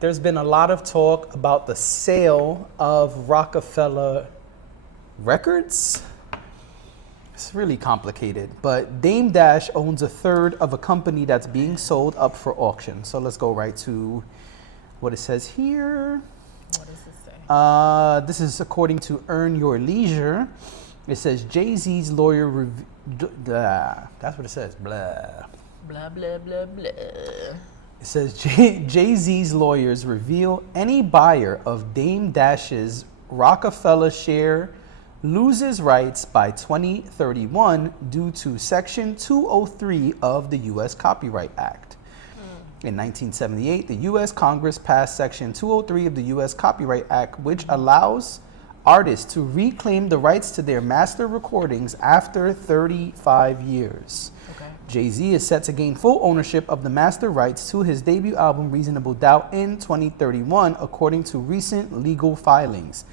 there's been a lot of talk about the sale of Roc-a-fella Records. It's really complicated, but Dame Dash owns a third of a company that's being sold up for auction. So let's go right to what it says here. What does it say? This is according to Earn Your Leisure. It says Jay-Z's lawyer, that's what it says, blah. Blah, blah, blah, blah. It says Jay-Z's lawyers reveal any buyer of Dame Dash's Roc-a-fella share loses rights by 2031 due to Section 203 of the U.S. Copyright Act. In 1978, the U.S. Congress passed Section 203 of the U.S. Copyright Act, which allows artists to reclaim the rights to their master recordings after 35 years. Okay. Jay-Z is set to gain full ownership of the master rights to his debut album Reasonable Doubt in 2031, according to recent legal filings.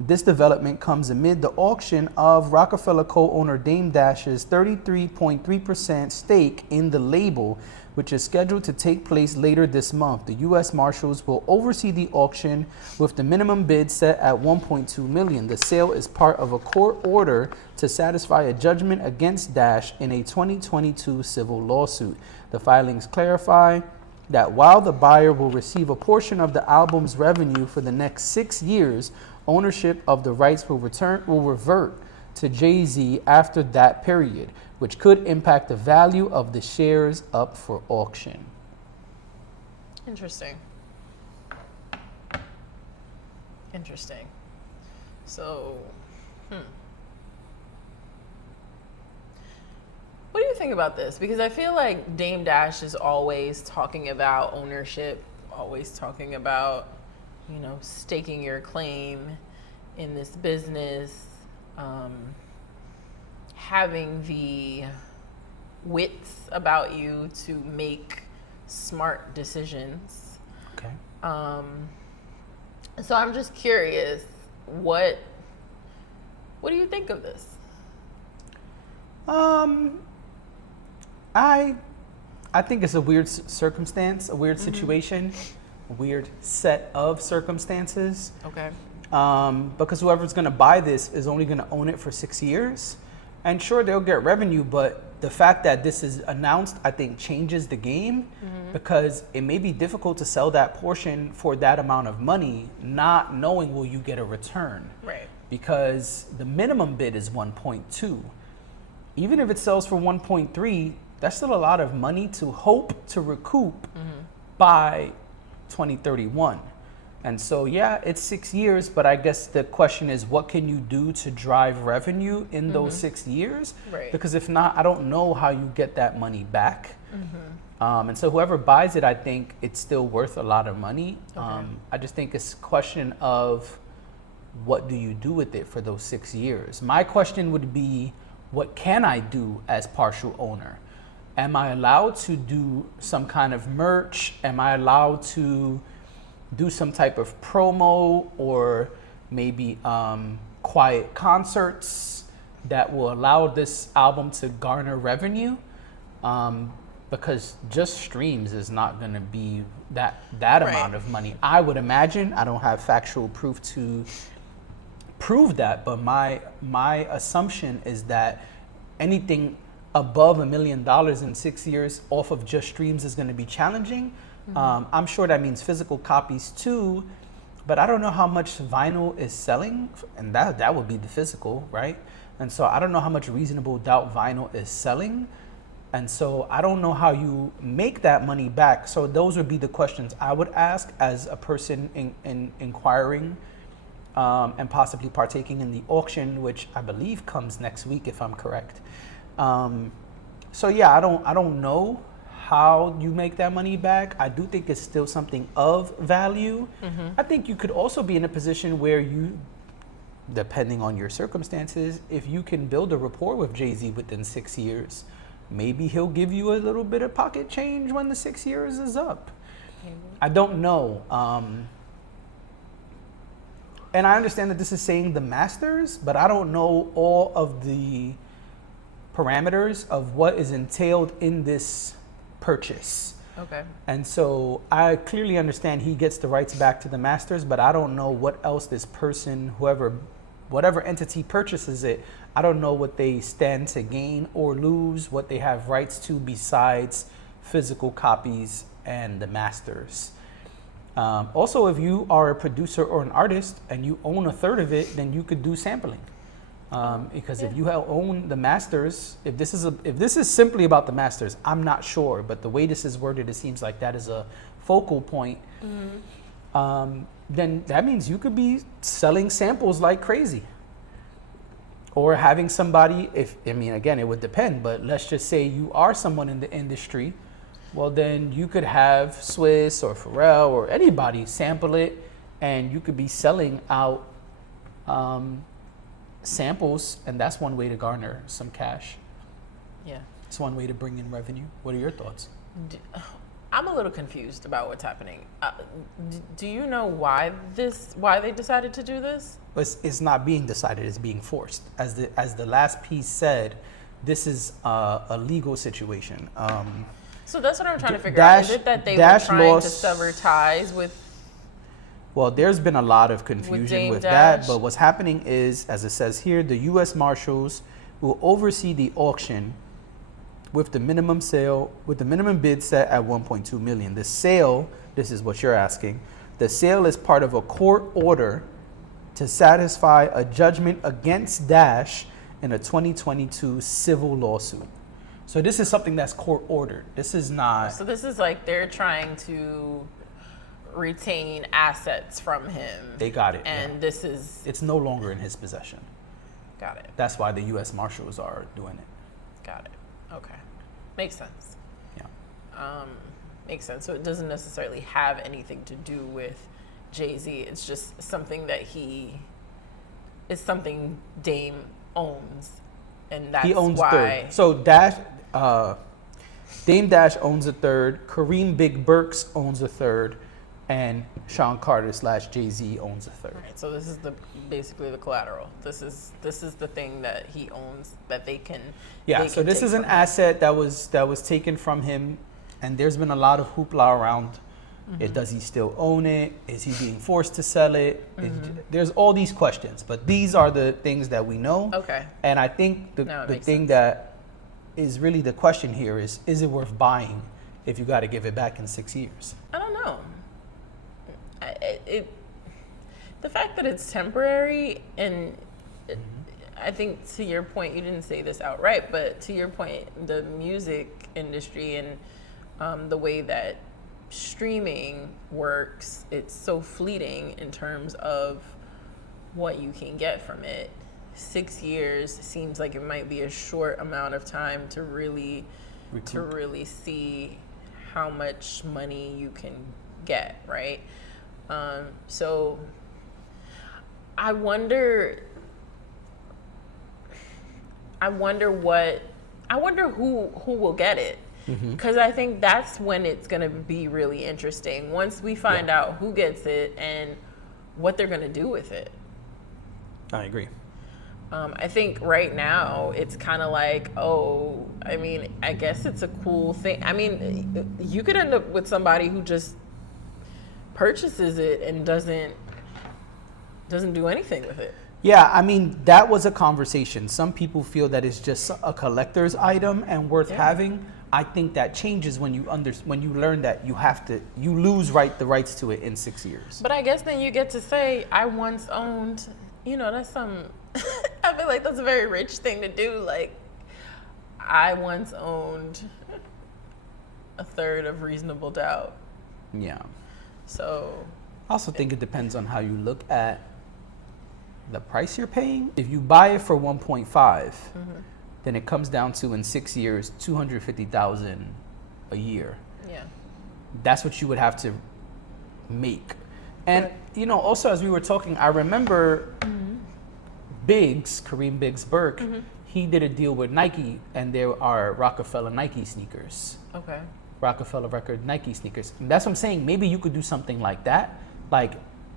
This development comes amid the auction of Roc-a-fella co-owner Dame Dash's 33.3% stake in the label, which is scheduled to take place later this month. The U.S. Marshals will oversee the auction with the minimum bid set at $1.2 million. The sale is part of a court order to satisfy a judgment against Dash in a 2022 civil lawsuit. The filings clarify that while the buyer will receive a portion of the album's revenue for the next 6 years, ownership of the rights will revert to Jay-Z after that period, which could impact the value of the shares up for auction. Interesting. Interesting. So, what do you think about this? Because I feel like Dame Dash is always talking about ownership, always talking about, staking your claim in this business, having the wits about you to make smart decisions. Okay. So I'm just curious, what do you think of this? I think it's a weird circumstance, a weird situation, a weird set of circumstances. Okay. Because whoever's going to buy this is only going to own it for 6 years. And sure, they'll get revenue, but the fact that this is announced, I think, changes the game because it may be difficult to sell that portion for that amount of money, not knowing will you get a return. Right. Because the minimum bid is 1.2. Even if it sells for 1.3, that's still a lot of money to hope to recoup by 2031. And so, yeah, it's 6 years, but I guess the question is, what can you do to drive revenue in those 6 years? Right. Because if not, I don't know how you get that money back. And so whoever buys it, I think it's still worth a lot of money. Okay. I just think it's a question of what do you do with it for those 6 years? My question would be, what can I do as partial owner? Am I allowed to do some kind of merch? Am I allowed to do some type of promo or maybe quiet concerts that will allow this album to garner revenue? Because just streams is not going to be that Right. amount of money. I would imagine. I don't have factual proof to prove that, but my assumption is that anything above $1 million in 6 years off of just streams is going to be challenging. I'm sure that means physical copies too, but I don't know how much vinyl is selling, and that would be the physical, right? And so I don't know how much Reasonable Doubt vinyl is selling, and so I don't know how you make that money back. So those would be the questions I would ask as a person in inquiring and possibly partaking in the auction, which I believe comes next week, if I'm correct. So yeah, I don't know how you make that money back. I do think it's still something of value. I think you could also be in a position where you, depending on your circumstances, if you can build a rapport with Jay-Z within 6 years, maybe he'll give you a little bit of pocket change when the 6 years is up. I don't know. And I understand that this is saying the masters, but I don't know all of the parameters of what is entailed in this purchase. Okay. And so I clearly understand he gets the rights back to the masters, but I don't know what else this person, whatever entity purchases it, I don't know what they stand to gain or lose, what they have rights to besides physical copies and the masters. Also, if you are a producer or an artist and you own a third of it, then you could do sampling. Because if you own the masters, if this is simply about the masters, I'm not sure, but the way this is worded, it seems like that is a focal point. Then that means you could be selling samples like crazy, or having somebody. Again, it would depend, but let's just say you are someone in the industry. Well, then you could have Swiss or Pharrell or anybody sample it, and you could be selling out samples, and that's one way to garner some cash. Yeah. It's one way to bring in revenue. What are your thoughts? I'm a little confused about what's happening. Do you know why they decided to do this? It's not being decided, it's being forced. As the last piece said, this is a legal situation. So that's what I'm trying to figure out. Is it that they were trying to sever ties with? Well, there's been a lot of confusion with that, but what's happening is, as it says here, the U.S. Marshals will oversee the auction with the minimum bid set at 1.2 million. The sale, this is what you're asking, the sale is part of a court order to satisfy a judgment against Dash in a 2022 civil lawsuit. So this is something that's court ordered. This is not. So this is like they're trying to retain assets from him. They got it. And this is. It's no longer in his possession. Got it. That's why the U.S. Marshals are doing it. Got it. Okay. Makes sense. Yeah. Makes sense. So it doesn't necessarily have anything to do with Jay-Z. It's just something that it's something Dame owns. And that's he owns why. Third. So Dame Dash owns a third. Kareem Big Burks owns a third. And Sean Carter / Jay-Z owns a third. Right, so this is basically the collateral. This is the thing that he owns that they can. Yeah. So this is an asset that was taken from him, and there's been a lot of hoopla around. Does he still own it? Is he being forced to sell it? There's all these questions, but these are the things that we know. Okay. And I think the thing that is really the question here is it worth buying if you got to give it back in 6 years? I don't know. The fact that it's temporary, and I think to your point, you didn't say this outright, but to your point, the music industry and the way that streaming works, it's so fleeting in terms of what you can get from it. 6 years seems like it might be a short amount of time to really see how much money you can get, right? So I wonder who will get it. Because I think that's when it's going to be really interesting. Once we find out who gets it and what they're going to do with it. I agree. I think right now it's kind of like, I guess it's a cool thing. I mean, you could end up with somebody who just purchases it and doesn't do anything with it. Yeah, I mean, that was a conversation. Some people feel that it's just a collector's item and worth having. I think that changes when you learn that you lose the rights to it in 6 years. But I guess then you get to say, I once owned, that's I feel like that's a very rich thing to do. Like, I once owned a third of Reasonable Doubt. Yeah. So. I also think it depends on how you look at the price you're paying. If you buy it for 1.5, then it comes down to, in 6 years, $250,000 a year. Yeah. That's what you would have to make. And also, as we were talking, I remember Kareem Biggs Burke, he did a deal with Nike, and there are Roc-a-fella Nike sneakers. Okay. Roc-a-fella record Nike sneakers. And that's what I'm saying. Maybe you could do something like that. Like,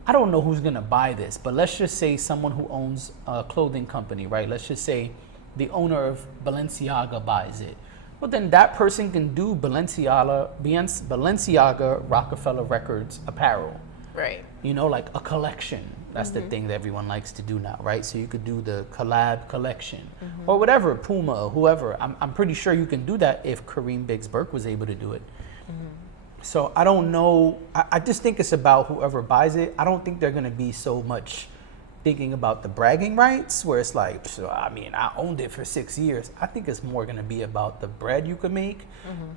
I don't know who's gonna buy this, but let's just say someone who owns a clothing company, right? Let's just say the owner of Balenciaga buys it. Well, then that person can do Balenciaga Rockefeller Records apparel. Right. You know, like a collection. That's the thing that everyone likes to do now, right? So you could do the collab collection or whatever, Puma, whoever. I'm pretty sure you can do that if Kareem Biggs Burke was able to do it. So I don't know. I just think it's about whoever buys it. I don't think they're going to be so much thinking about the bragging rights where it's like, so, I mean, I owned it for 6 years. I think it's more going to be about the bread you could make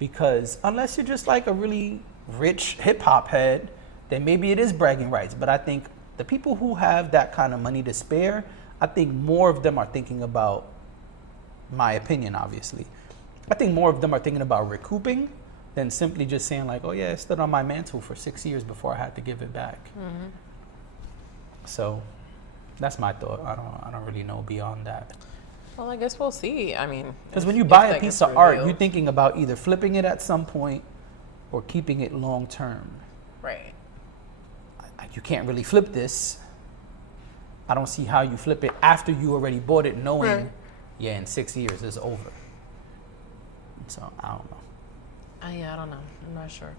because unless you're just like a really rich hip hop head, then maybe it is bragging rights. But I think the people who have that kind of money to spare, I think more of them are thinking about, my opinion, obviously, I think more of them are thinking about recouping than simply just saying like, oh yeah, it stood on my mantle for 6 years before I had to give it back. So that's my thought. I don't really know beyond that. Well, I guess we'll see. I mean, Because when you buy a piece of art, you're thinking about either flipping it at some point or keeping it long term. Right. You can't really flip this. I don't see how you flip it after you already bought it knowing, yeah, in 6 years it's over. So I don't know. Yeah, I don't know. I'm not sure.